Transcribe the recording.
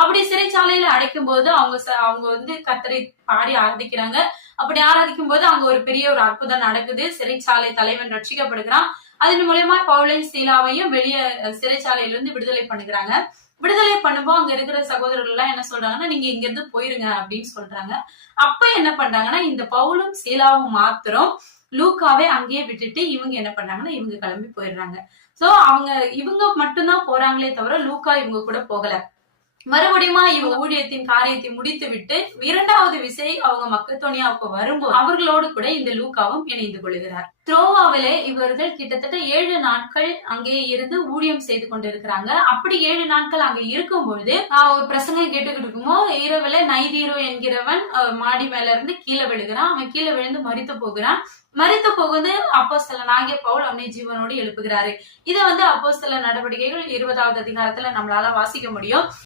அப்படி சிறைச்சாலையில அடைக்கும் போது அவங்க வந்து கர்த்தரை பாடி ஆராதிக்கிறாங்க. அப்படி ஆராதிக்கும் போது அங்க ஒரு பெரிய ஒரு அற்புதம் நடக்குது. சிறைச்சாலை தலைவன் ரட்சிக்கப்படுகிறான். அதன் மூலமா பவுலையும் சீலாவையும் வெளியே சிறைச்சாலையிலிருந்து விடுதலை பண்ணுகிறாங்க. விடுதலை பண்ணும்போது அங்க இருக்கிற சகோதரர்கள் எல்லாம் என்ன சொல்றாங்கன்னா, நீங்க இங்க இருந்து போயிருங்க அப்படின்னு சொல்றாங்க. அப்ப என்ன பண்றாங்கன்னா, இந்த பவுலும் சீலாவும் மாத்திரம் லூக்காவே அங்கேயே விட்டுட்டு இவங்க என்ன பண்றாங்கன்னா, இவங்க கிளம்பி போயிடுறாங்க. சோ இவங்க மட்டும்தான் போறாங்களே தவிர லூக்கா இவங்க கூட போகல. மறுபடியும் இவங்க ஊழியத்தின் காரியத்தை முடித்து விட்டு 2வது விசை அவங்க மக்கத்தோனியாவுக்கு வரும்போது அவர்களோடு கூட இந்த லூக்காவும் இணைந்து கொள்கிறார். த்ரோவாவிலே இவர்கள் கிட்டத்தட்ட 7 நாட்கள் அங்கே இருந்து ஊழியம் செய்து கொண்டிருக்கிறாங்க. அப்படி 7 நாட்கள் அங்க இருக்கும்பொழுது ஒரு பிரசங்கம் கேட்டுக்கிட்டு இருக்கும்போது இரவுல நைதீரோ என்கிறவன் மாடி மேல இருந்து கீழே விழுகிறான். அவன் கீழே விழுந்து மரித்து போகிறான். மரித்து போகுது அப்போஸ்தலனாகிய பவுல் அவனை ஜீவனோடு எழுப்புகிறாரு. இதை வந்து அப்போஸ்தல நடவடிக்கைகள் 20வது அதிகாரத்துல நம்மளால வாசிக்க முடியும்.